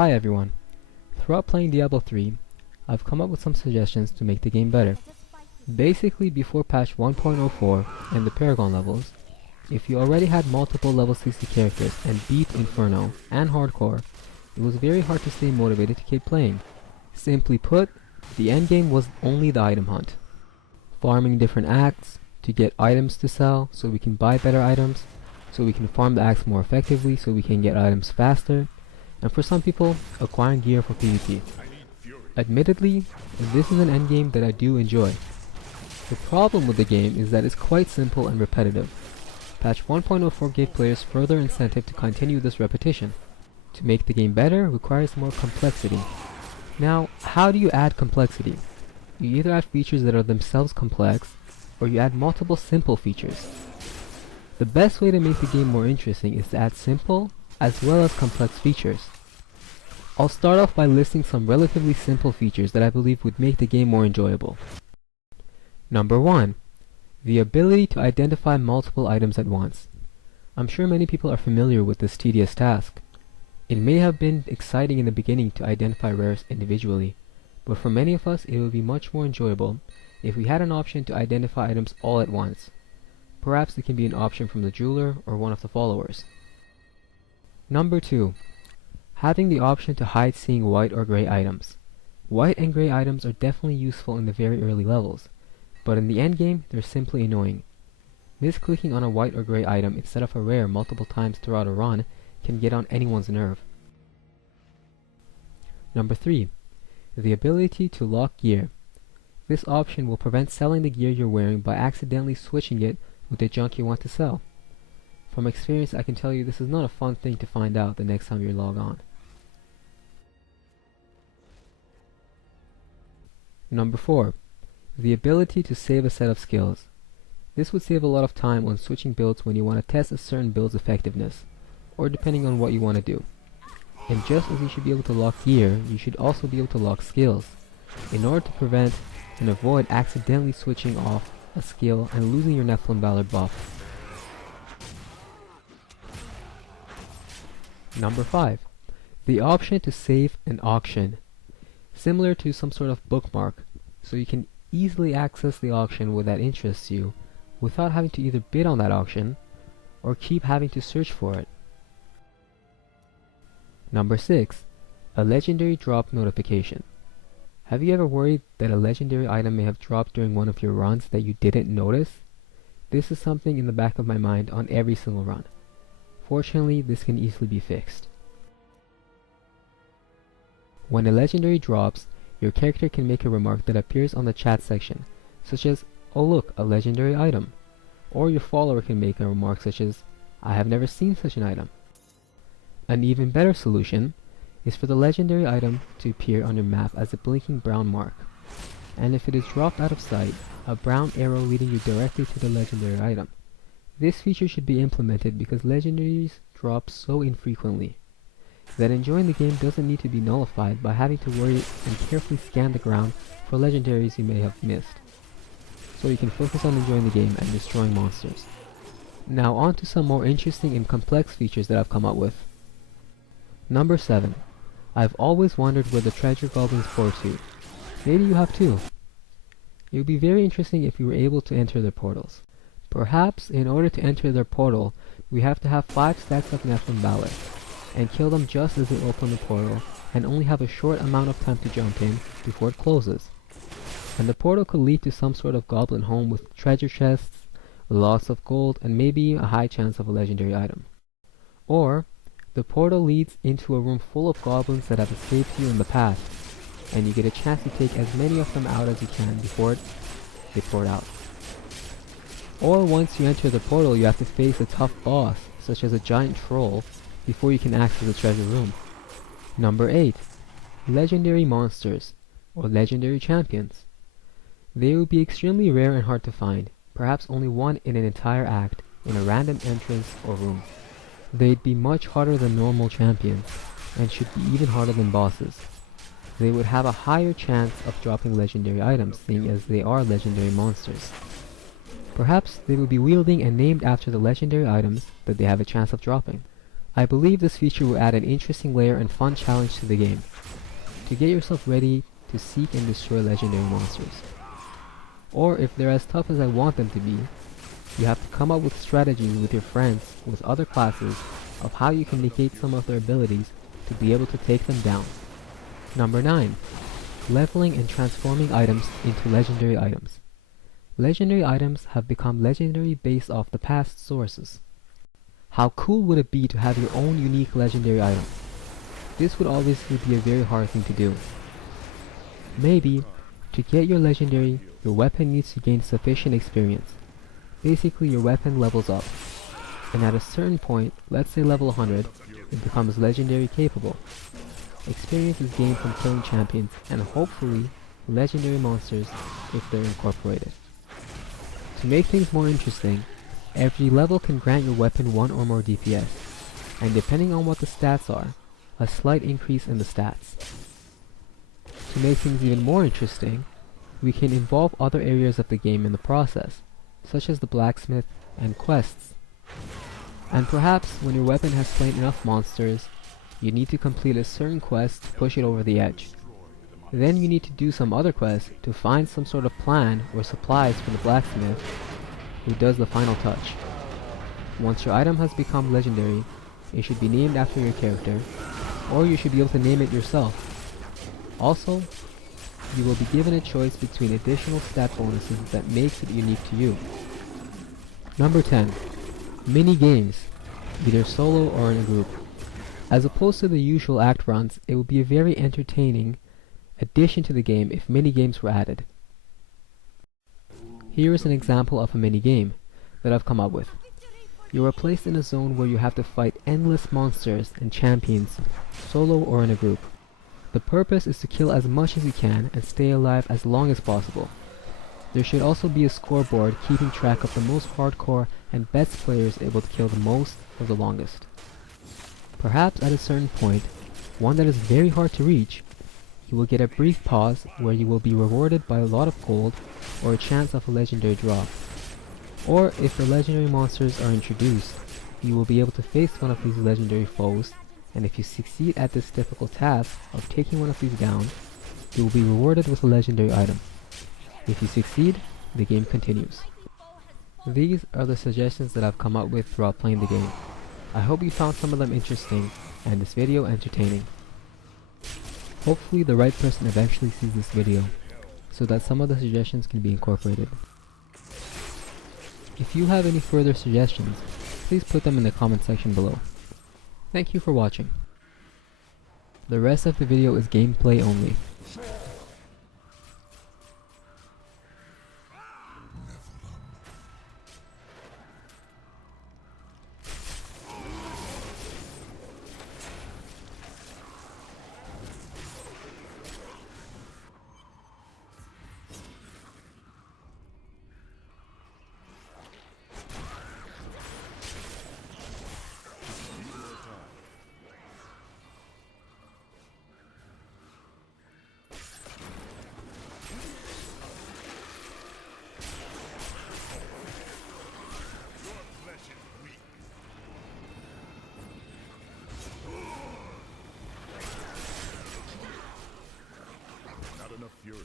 Hi everyone. Throughout playing Diablo 3, I've come up with some suggestions to make the game better. Basically, before patch 1.04 and the Paragon levels, if you already had multiple level 60 characters and beat Inferno and Hardcore, it was very hard to stay motivated to keep playing. Simply put, the endgame was only the item hunt. Farming different acts to get items to sell so we can buy better items, so we can farm the acts more effectively so we can get items faster, and for some people, acquiring gear for PvP. Admittedly, this is an endgame that I do enjoy. The problem with the game is that it's quite simple and repetitive. Patch 1.04 gave players further incentive to continue this repetition. To make the game better requires more complexity. Now, how do you add complexity? You either add features that are themselves complex, or you add multiple simple features. The best way to make the game more interesting is to add simple, as well as complex features. I'll start off by listing some relatively simple features that I believe would make the game more enjoyable. Number 1. The ability to identify multiple items at once. I'm sure many people are familiar with this tedious task. It may have been exciting in the beginning to identify rares individually, but for many of us it would be much more enjoyable if we had an option to identify items all at once. Perhaps it can be an option from the jeweler or one of the followers. Number 2. Having the option to hide seeing white or gray items. White and gray items are definitely useful in the very early levels, but in the endgame they're simply annoying. Misclicking on a white or gray item instead of a rare multiple times throughout a run can get on anyone's nerve. Number 3. The ability to lock gear. This option will prevent selling the gear you're wearing by accidentally switching it with the junk you want to sell. From experience, I can tell you this is not a fun thing to find out the next time you log on. Number 4. The ability to save a set of skills. This would save a lot of time on switching builds when you want to test a certain build's effectiveness, or depending on what you want to do. And just as you should be able to lock gear, you should also be able to lock skills, in order to prevent and avoid accidentally switching off a skill and losing your Nephilim Valor buff. Number 5. The option to save an auction. Similar to some sort of bookmark, so you can easily access the auction that interests you without having to either bid on that auction or keep having to search for it. Number 6. A legendary drop notification. Have you ever worried that a legendary item may have dropped during one of your runs that you didn't notice? This is something in the back of my mind on every single run. Fortunately, this can easily be fixed. When a legendary drops, your character can make a remark that appears on the chat section, such as, "Oh look, a legendary item." Or your follower can make a remark such as, "I have never seen such an item." An even better solution is for the legendary item to appear on your map as a blinking brown mark, and if it is dropped out of sight, a brown arrow leading you directly to the legendary item. This feature should be implemented because legendaries drop so infrequently that enjoying the game doesn't need to be nullified by having to worry and carefully scan the ground for legendaries you may have missed, so you can focus on enjoying the game and destroying monsters. Now on to some more interesting and complex features that I've come up with. Number 7. I've always wondered where the treasure goblins pour to. Maybe you have too. It would be very interesting if we were able to enter their portals. Perhaps in order to enter their portal, we have to have 5 stacks of Nephilim Valor, and kill them just as they open the portal, and only have a short amount of time to jump in before it closes. And the portal could lead to some sort of goblin home with treasure chests, lots of gold, and maybe a high chance of a legendary item. Or, the portal leads into a room full of goblins that have escaped you in the past, and you get a chance to take as many of them out as you can before they pour out. Or once you enter the portal, you have to face a tough boss, such as a giant troll, before you can access the treasure room. Number 8. Legendary monsters, or legendary champions. They would be extremely rare and hard to find, perhaps only one in an entire act, in a random entrance or room. They'd be much harder than normal champions, and should be even harder than bosses. They would have a higher chance of dropping legendary items, seeing as they are legendary monsters. Perhaps they would be wielding and named after the legendary items that they have a chance of dropping. I believe this feature will add an interesting layer and fun challenge to the game, to get yourself ready to seek and destroy legendary monsters. Or if they're as tough as I want them to be, you have to come up with strategies with your friends with other classes of how you can negate some of their abilities to be able to take them down. Number 9. Leveling and transforming items into legendary items. Legendary items have become legendary based off the past sources. How cool would it be to have your own unique legendary item? This would obviously be a very hard thing to do. Maybe, to get your legendary, your weapon needs to gain sufficient experience. Basically, your weapon levels up, and at a certain point, let's say level 100, it becomes legendary capable. Experience is gained from killing champions, and hopefully, legendary monsters if they're incorporated. To make things more interesting, every level can grant your weapon 1 or more DPS, and depending on what the stats are, a slight increase in the stats. To make things even more interesting, we can involve other areas of the game in the process, such as the blacksmith and quests. And perhaps when your weapon has slain enough monsters, you need to complete a certain quest to push it over the edge. Then you need to do some other quest to find some sort of plan or supplies for the blacksmith who does the final touch. Once your item has become legendary, it should be named after your character, or you should be able to name it yourself. Also, you will be given a choice between additional stat bonuses that makes it unique to you. Number 10. Mini games, either solo or in a group. As opposed to the usual act runs, it would be a very entertaining addition to the game if mini games were added. Here is an example of a mini game that I've come up with. You are placed in a zone where you have to fight endless monsters and champions, solo or in a group. The purpose is to kill as much as you can and stay alive as long as possible. There should also be a scoreboard keeping track of the most hardcore and best players able to kill the most for the longest. Perhaps at a certain point, one that is very hard to reach, you will get a brief pause where you will be rewarded by a lot of gold or a chance of a legendary drop. Or if the legendary monsters are introduced, you will be able to face one of these legendary foes, and if you succeed at this difficult task of taking one of these down, you will be rewarded with a legendary item. If you succeed, the game continues. These are the suggestions that I've come up with throughout playing the game. I hope you found some of them interesting and this video entertaining. Hopefully the right person eventually sees this video, so that some of the suggestions can be incorporated. If you have any further suggestions, please put them in the comment section below. Thank you for watching. The rest of the video is gameplay only. Enough fury.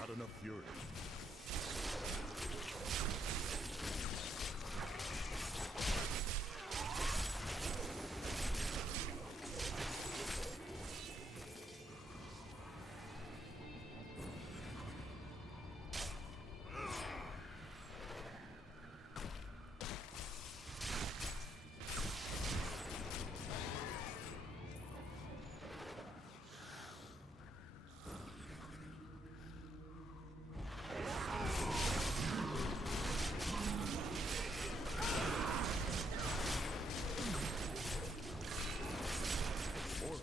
Not enough fury.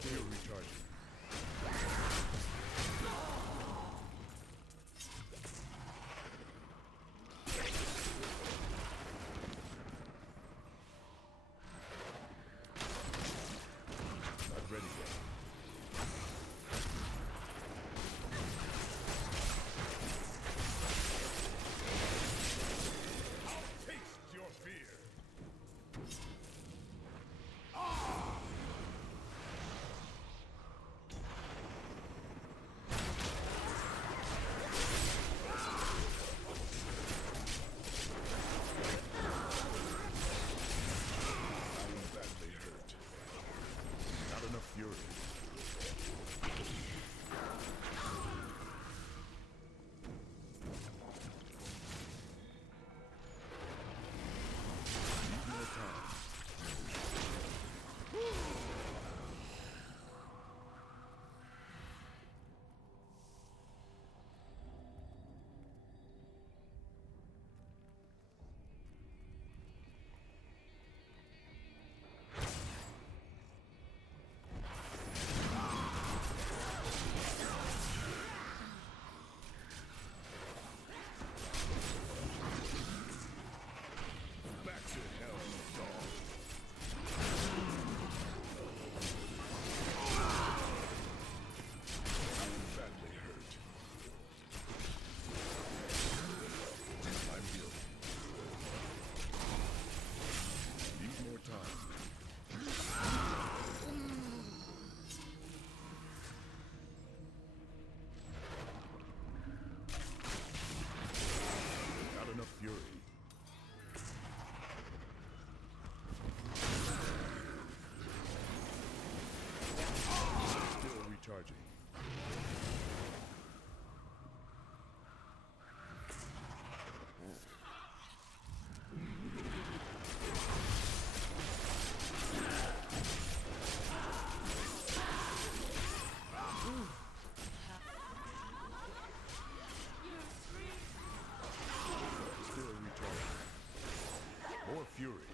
Still recharging. Not ready yet. Taste your fear. That may hurt. Not enough fury. Need more time. Back to hell, dog. I'm badly hurt. I'm healed. Need more time. Not enough fury. Still recharging. Still recharging. More fury.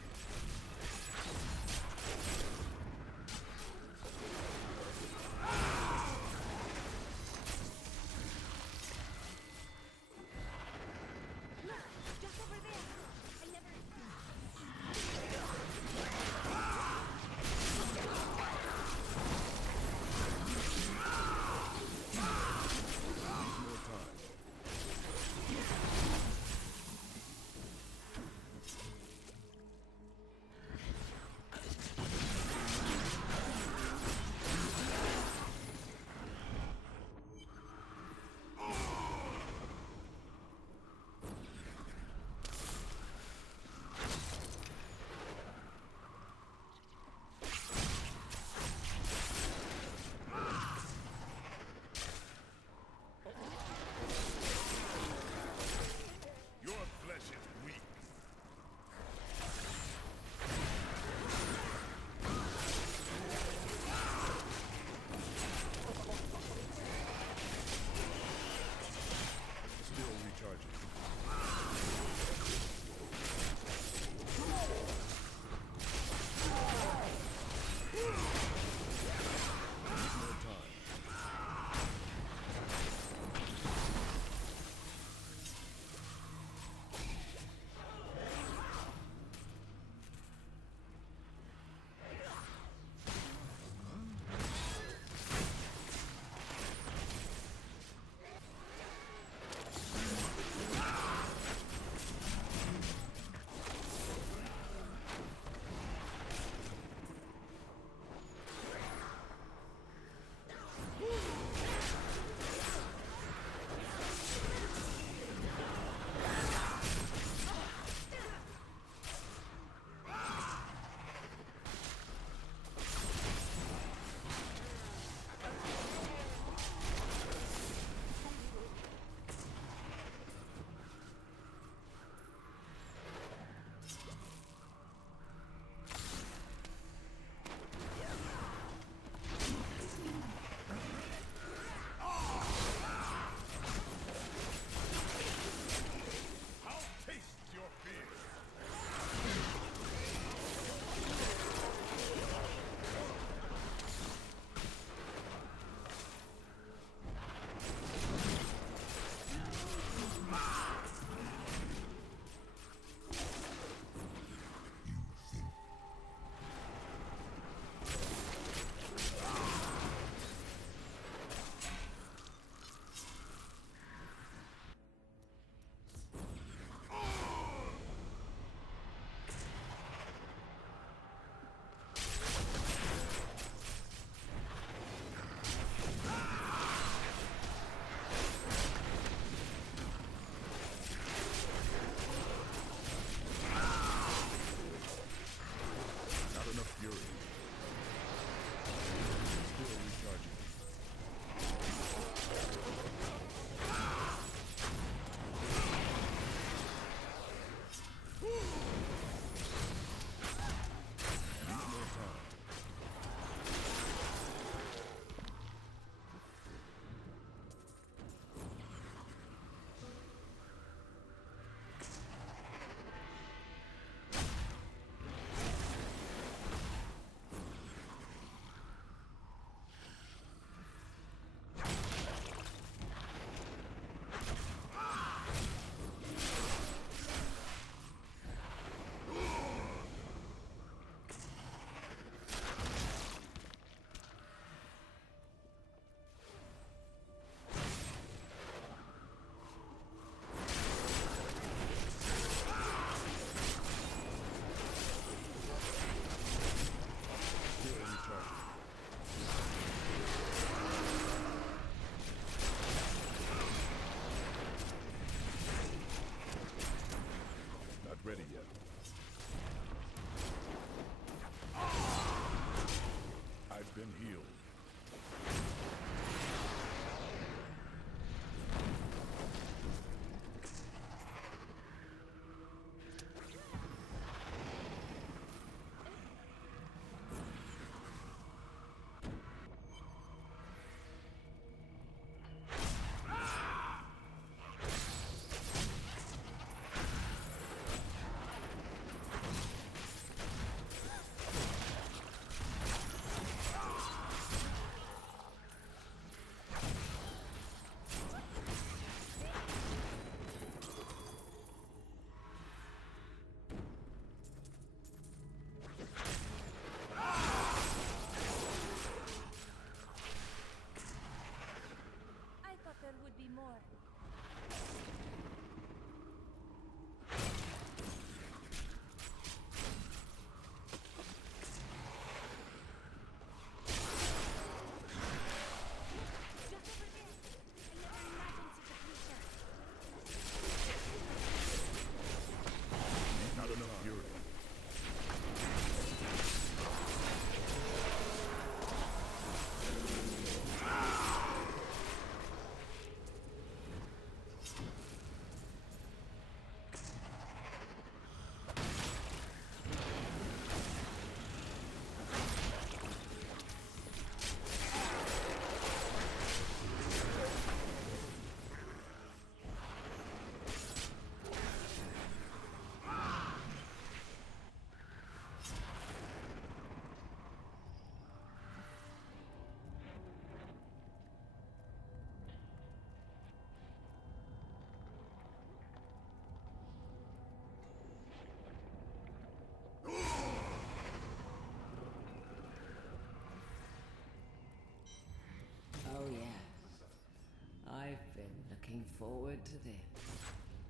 forward to them.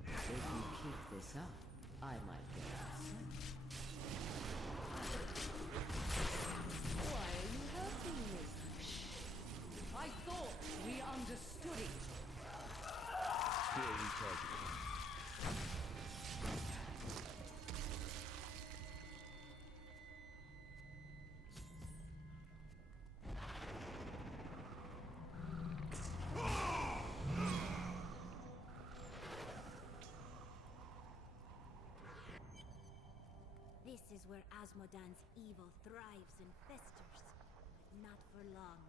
If you keep this up, I might get upset. Why are you hurting me? Shh. I thought we understood each other. Still recharging. This is where Asmodan's evil thrives and festers, but not for long.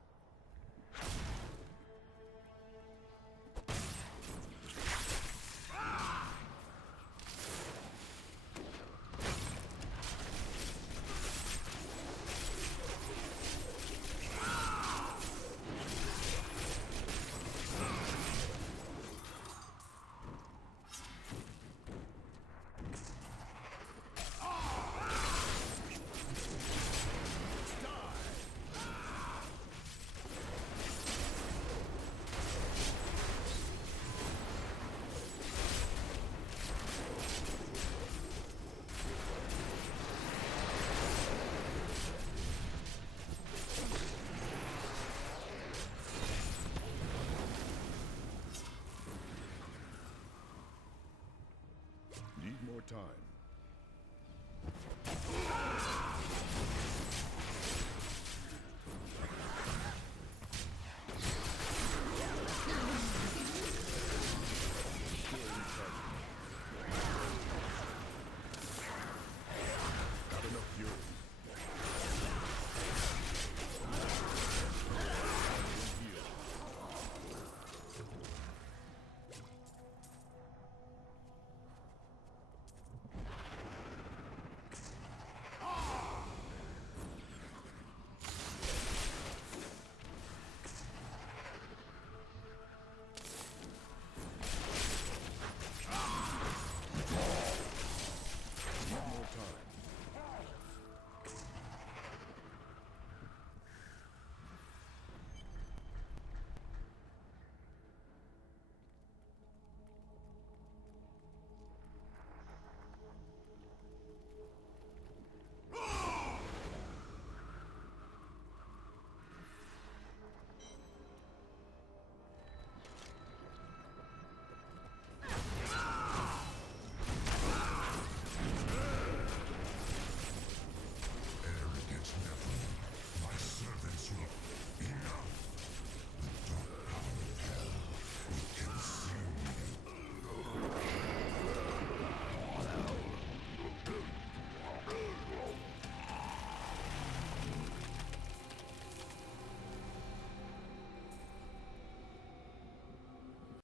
Need more time.